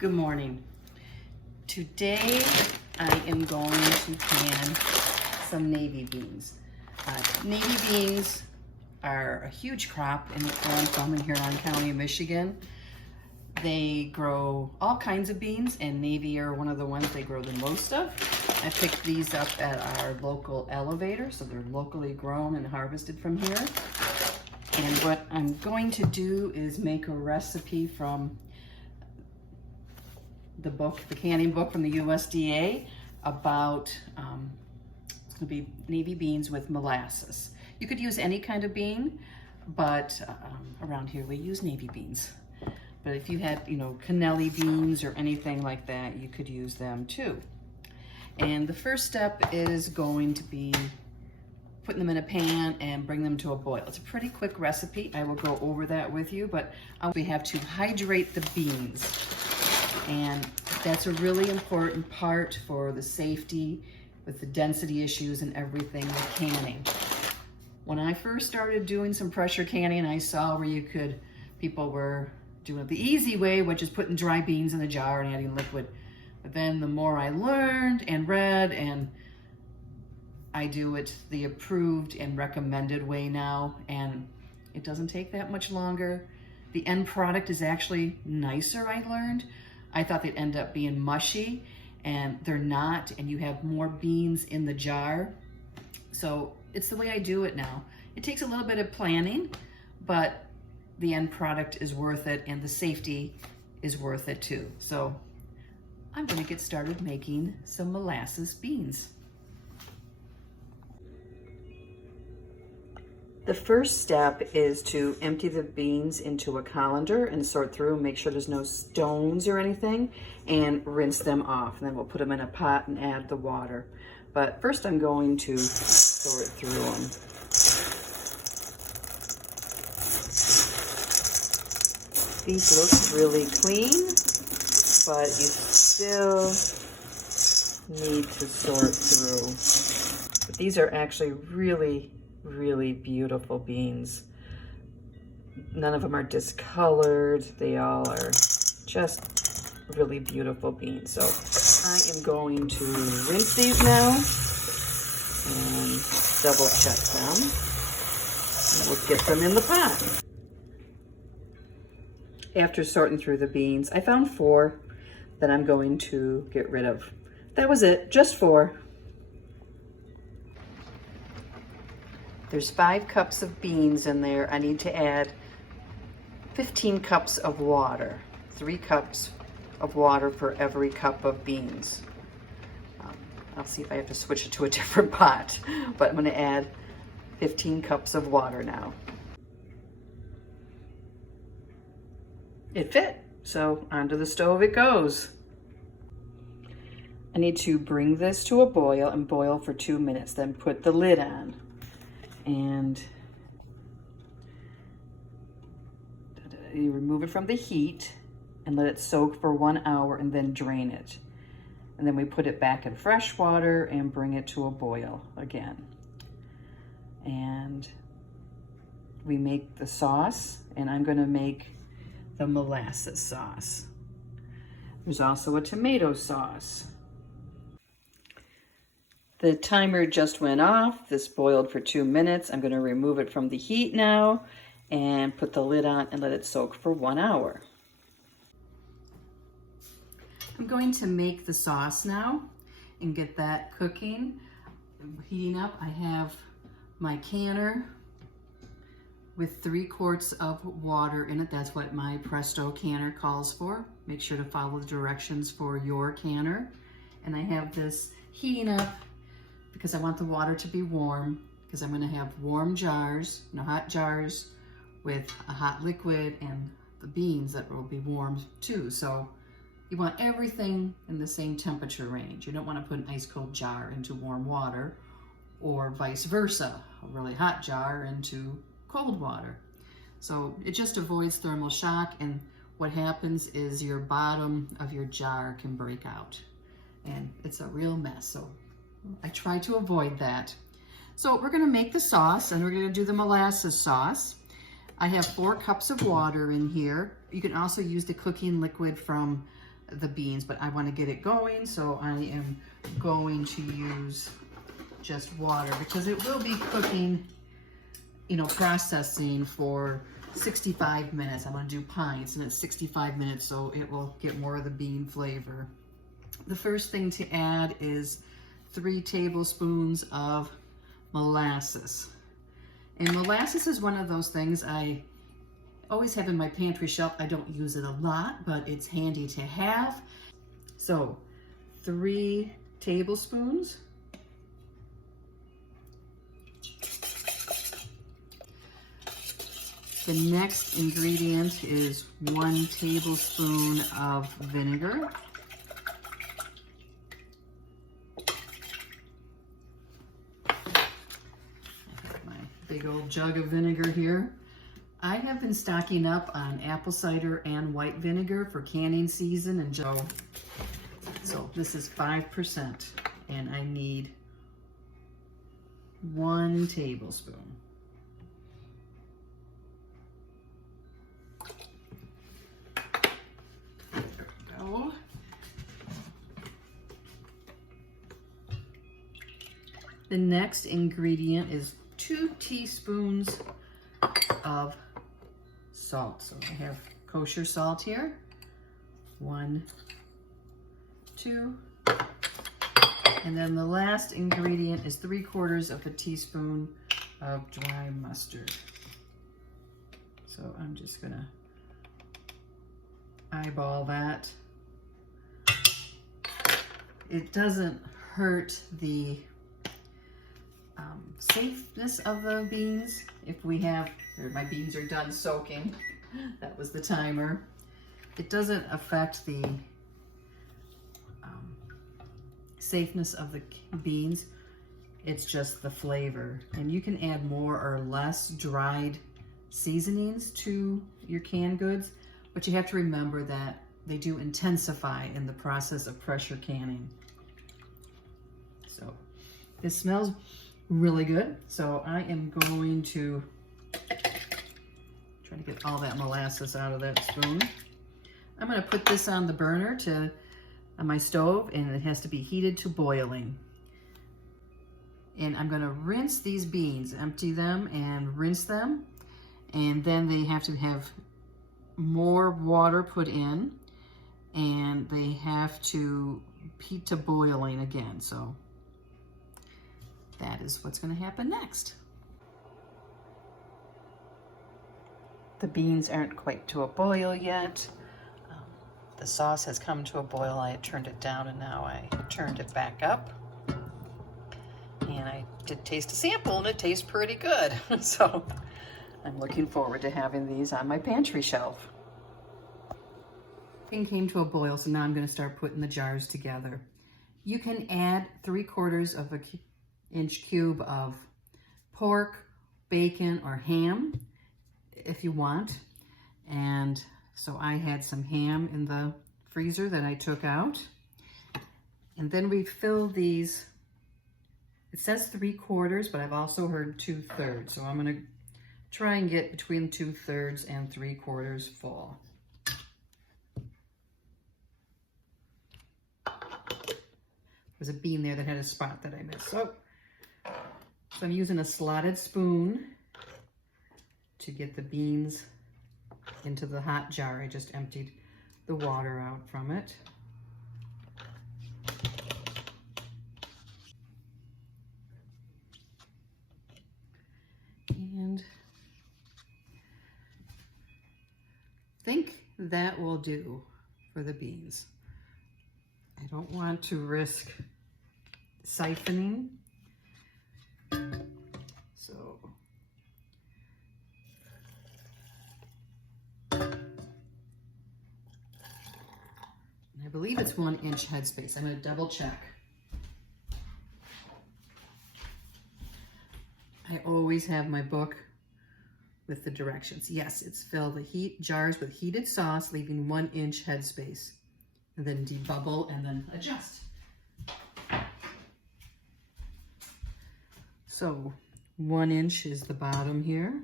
Good morning. Today I am going to can some navy beans. Navy beans are a huge crop in where I'm from in Huron County, Michigan. They grow all kinds of beans, and navy are one of the ones they grow the most of. I picked these up at our local elevator, so they're locally grown and harvested from here. And what I'm going to do is make a recipe from the canning book from the USDA about, it's gonna be navy beans with molasses. You could use any kind of bean, but around here we use navy beans. But if you had, cannelli beans or anything like that, you could use them too. And the first step is going to be putting them in a pan and bring them to a boil. It's a pretty quick recipe. I will go over that with you, but we have to hydrate the beans. And that's a really important part for the safety with the density issues and everything with canning. When I first started doing some pressure canning, I saw where people were doing it the easy way, which is putting dry beans in the jar and adding liquid. But then the more I learned and read, and I do it the approved and recommended way now, and it doesn't take that much longer. The end product is actually nicer, I learned. I thought they'd end up being mushy, and they're not, and you have more beans in the jar. So it's the way I do it now. It takes a little bit of planning, but the end product is worth it, and the safety is worth it too. So I'm gonna get started making some molasses beans. The first step is to empty the beans into a colander and sort through, make sure there's no stones or anything, and rinse them off. And then we'll put them in a pot and add the water. But first I'm going to sort through them. These look really clean, but you still need to sort through. But these are actually really beautiful beans. None of them are discolored. They all are just really beautiful beans. So I am going to rinse these now and double check them. And we'll get them in the pot. After sorting through the beans, I found 4 that I'm going to get rid of. That was it, just 4. There's 5 cups of beans in there. I need to add 15 cups of water. 3 cups of water for every cup of beans. I'll see if I have to switch it to a different pot, but I'm gonna add 15 cups of water now. It fit, so onto the stove it goes. I need to bring this to a boil and boil for 2 minutes, then put the lid on. And you remove it from the heat and let it soak for 1 hour and then drain it. And then we put it back in fresh water and bring it to a boil again. And we make the sauce, and I'm gonna make the molasses sauce. There's also a tomato sauce. The timer just went off. This boiled for 2 minutes. I'm gonna remove it from the heat now and put the lid on and let it soak for 1 hour. I'm going to make the sauce now and get that cooking, heating up. I have my canner with 3 quarts of water in it. That's what my Presto canner calls for. Make sure to follow the directions for your canner. And I have this heating up because I want the water to be warm, because I'm going to have warm jars, hot jars with a hot liquid, and the beans that will be warm too. So you want everything in the same temperature range. You don't want to put an ice cold jar into warm water, or vice versa, a really hot jar into cold water. So it just avoids thermal shock, and what happens is your bottom of your jar can break out, and it's a real mess. So I try to avoid that. So we're gonna make the sauce, and we're gonna do the molasses sauce. I have 4 cups of water in here. You can also use the cooking liquid from the beans, but I want to get it going, so I am going to use just water because it will be cooking, you know, processing for 65 minutes. I'm going to do pints and it's 65 minutes, so it will get more of the bean flavor. The first thing to add is 3 tablespoons of molasses. And molasses is one of those things I always have in my pantry shelf. I don't use it a lot, but it's handy to have. So 3 tablespoons. The next ingredient is 1 tablespoon of vinegar. I have my big old jug of vinegar here. I have been stocking up on apple cider and white vinegar for canning season, and so this is 5%, and I need 1 tablespoon. There we go. The next ingredient is 2 teaspoons of salt. So I have kosher salt here. 1, 2. And then the last ingredient is 3/4 of a teaspoon of dry mustard. So I'm just gonna eyeball that. It doesn't hurt the safeness of the beans. If we have, my beans are done soaking, that was the timer. It doesn't affect the safeness of the beans. It's just the flavor. And you can add more or less dried seasonings to your canned goods, but you have to remember that they do intensify in the process of pressure canning. So this smells really good. So I am going to try to get all that molasses out of that spoon. I'm going to put this on the burner on my stove, and it has to be heated to boiling. And I'm going to rinse these beans, empty them and rinse them. And then they have to have more water put in, and they have to heat to boiling again. So that is what's going to happen next. The beans aren't quite to a boil yet. The sauce has come to a boil. I had turned it down and now I turned it back up. And I did taste a sample and it tastes pretty good. So I'm looking forward to having these on my pantry shelf. Thing came to a boil, so now I'm going to start putting the jars together. You can add 3/4 of an inch cube of pork, bacon, or ham if you want. And so I had some ham in the freezer that I took out. And then we fill these, it says 3/4, but I've also heard 2/3. So I'm going to try and get between 2/3 and 3/4 full. There's a bean there that had a spot that I missed. So I'm using a slotted spoon to get the beans into the hot jar. I just emptied the water out from it. And I think that will do for the beans. I don't want to risk siphoning. So I believe it's 1 inch headspace. I'm going to double check. I always have my book with the directions. Yes, it's fill the jars with heated sauce, leaving 1 inch headspace. And then debubble and then adjust. So 1 inch is the bottom here.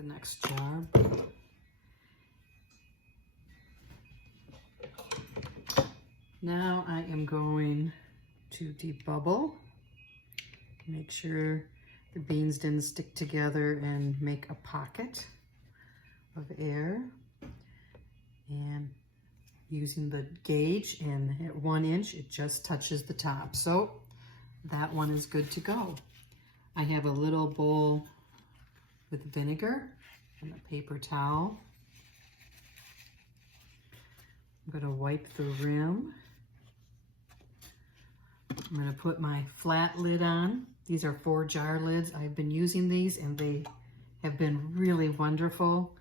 the next jar. Now I am going to debubble. Make sure the beans didn't stick together and make a pocket of air. And using the gauge, and at 1 inch, it just touches the top. So that one is good to go. I have a little bowl with vinegar and a paper towel. I'm going to wipe the rim. I'm going to put my flat lid on. These are 4-jar lids. I've been using these and they have been really wonderful.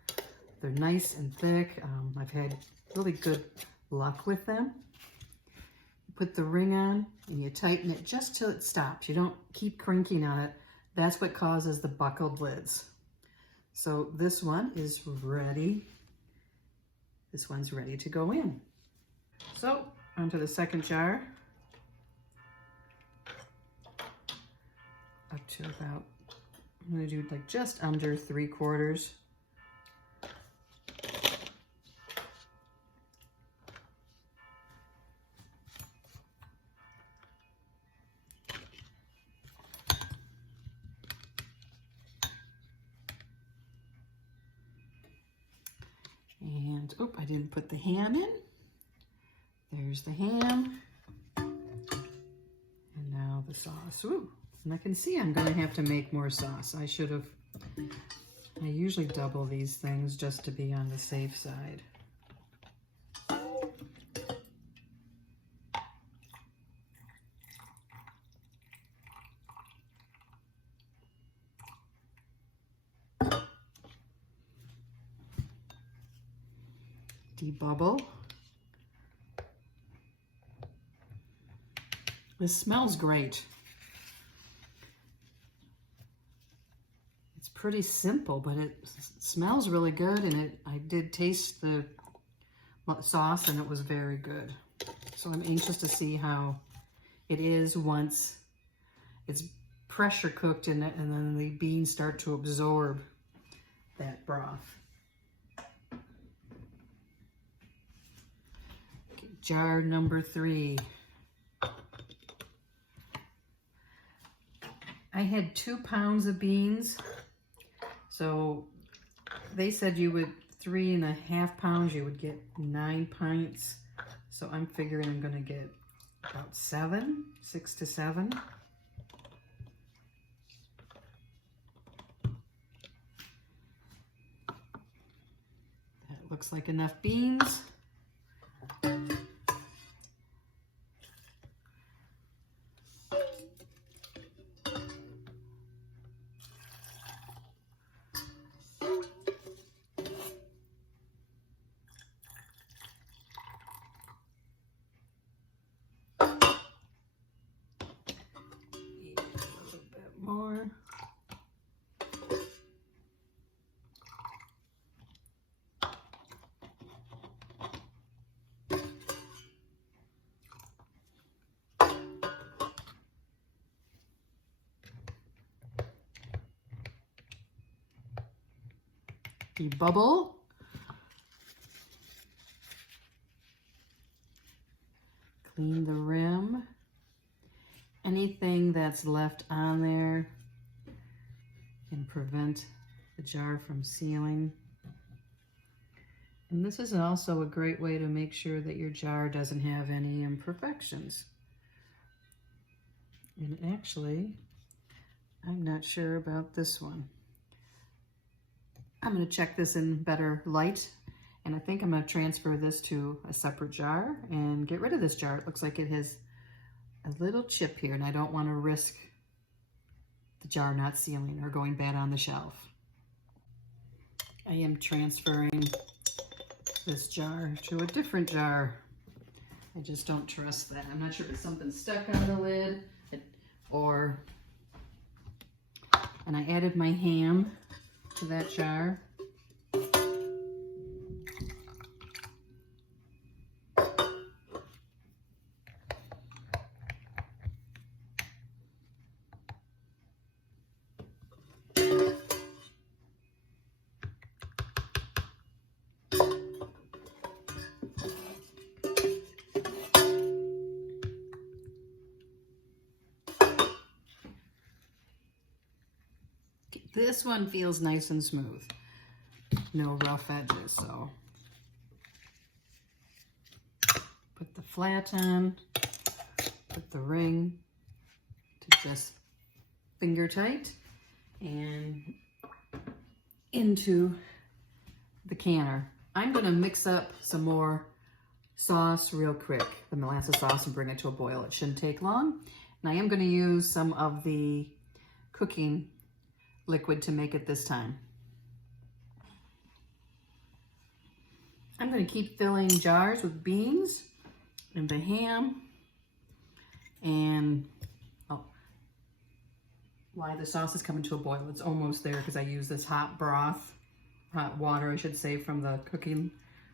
They're nice and thick. I've had really good luck with them. You put the ring on and you tighten it just till it stops. You don't keep cranking on it. That's what causes the buckled lids. So this one is ready. This one's ready to go in. So onto the second jar. Up to about, I'm going to do like just under 3/4. And, oh, I didn't put the ham in. There's the ham. And now the sauce. Ooh, and I can see I'm going to have to make more sauce. I usually double these things just to be on the safe side. Debubble. This smells great. It's pretty simple, but it smells really good, and I did taste the sauce and it was very good. So I'm anxious to see how it is once it's pressure cooked and then the beans start to absorb that broth. Okay, jar number 3. I had 2 pounds of beans, so they said you would 3.5 pounds, you would get 9 pints. So I'm figuring I'm going to get about 6 to 7. That looks like enough beans. More. Debubble. Clean the rim. Anything that's left on there can prevent the jar from sealing. And this is also a great way to make sure that your jar doesn't have any imperfections. And actually, I'm not sure about this one. I'm going to check this in better light, and I think I'm going to transfer this to a separate jar and get rid of this jar. It looks like it has a little chip here, and I don't want to risk the jar not sealing or going bad on the shelf. I am transferring this jar to a different jar. I just don't trust that. I'm not sure if it's something stuck on the lid and I added my ham to that jar. This one feels nice and smooth. No rough edges, so. Put the flat on, put the ring to just finger tight, and into the canner. I'm gonna mix up some more sauce real quick, the molasses sauce, and bring it to a boil. It shouldn't take long. And I am gonna use some of the cooking liquid to make it this time. I'm gonna keep filling jars with beans and the ham, and why the sauce is coming to a boil. It's almost there because I use this hot broth, hot water, I should say, from the cooking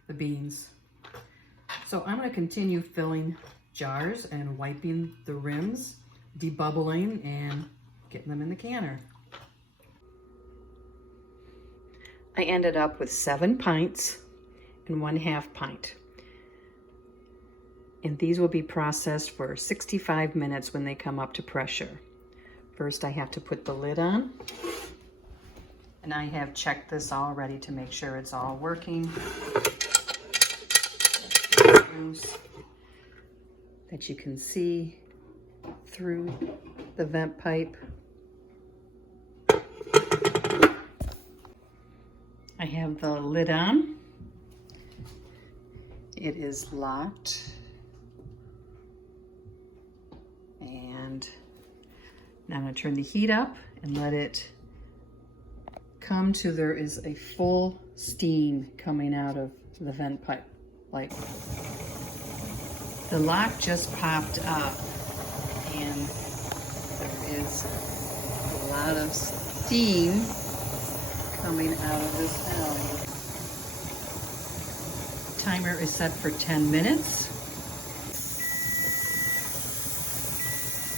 the beans. So I'm going to continue filling jars and wiping the rims, debubbling, and getting them in the canner. I ended up with 7 pints and 1/2 pint. And these will be processed for 65 minutes when they come up to pressure. First, I have to put the lid on, and I have checked this already to make sure it's all working. That you can see through the vent pipe. I have the lid on. It is locked. And now I'm going to turn the heat up and let it come to, there is a full steam coming out of the vent pipe. Like, the lock just popped up and there is a lot of steam coming out of this belly. Timer is set for 10 minutes.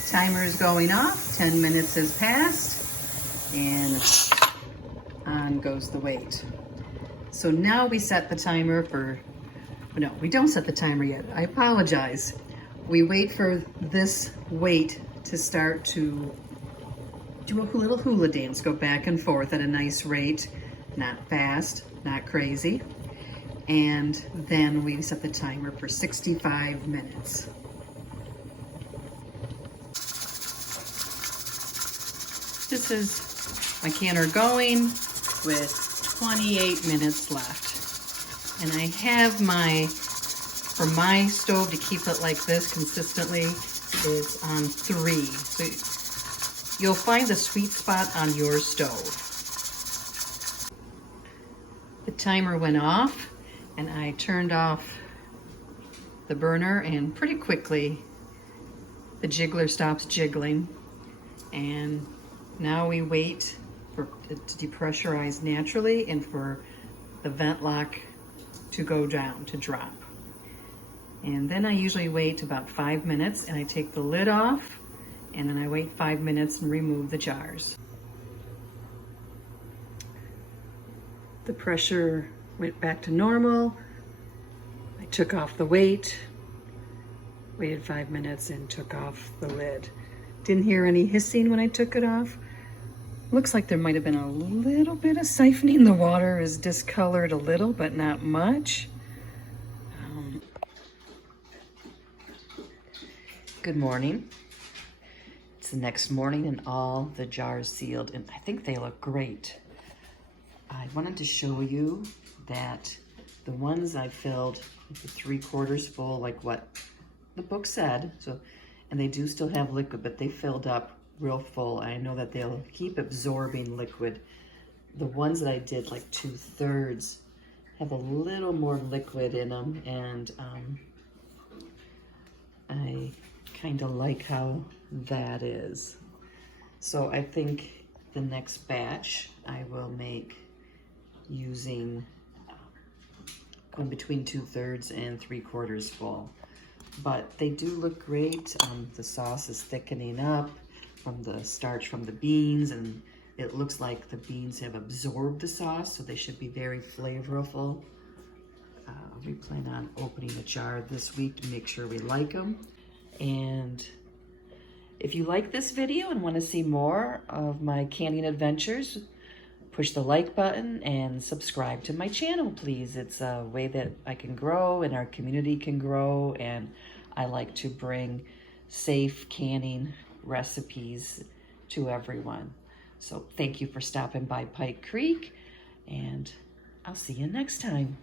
Timer is going off, 10 minutes has passed, and on goes the weight. So now we set the timer for, no, we don't set the timer yet. I apologize. We wait for this weight to start to do a little hula dance, go back and forth at a nice rate, not fast, not crazy. And then we set the timer for 65 minutes. This is my canner going with 28 minutes left. And I have for my stove to keep it like this consistently is on 3. So you'll find the sweet spot on your stove. The timer went off and I turned off the burner, and pretty quickly the jiggler stops jiggling, and now we wait for it to depressurize naturally and for the vent lock to go down, to drop. And then I usually wait about 5 minutes and I take the lid off, and then I wait 5 minutes and remove the jars. The pressure went back to normal. I took off the weight, waited 5 minutes and took off the lid. Didn't hear any hissing when I took it off. Looks like there might have been a little bit of siphoning. The water is discolored a little, but not much. Good morning. It's the next morning and all the jars sealed, and I think they look great. I wanted to show you that the ones I filled with the 3/4 full, like what the book said, and they do still have liquid, but they filled up real full. I know that they'll keep absorbing liquid. The ones that I did like 2/3 have a little more liquid in them, and I kind of like how that is. So I think the next batch I will make using going between 2/3 and 3/4 full. But they do look great. The sauce is thickening up from the starch from the beans, and it looks like the beans have absorbed the sauce, so they should be very flavorful. We plan on opening a jar this week to make sure we like them. And If you like this video and want to see more of my canning adventures, push the like button and subscribe to my channel, please. It's a way that I can grow and our community can grow, and I like to bring safe canning recipes to everyone. So thank you for stopping by Pike Creek, and I'll see you next time.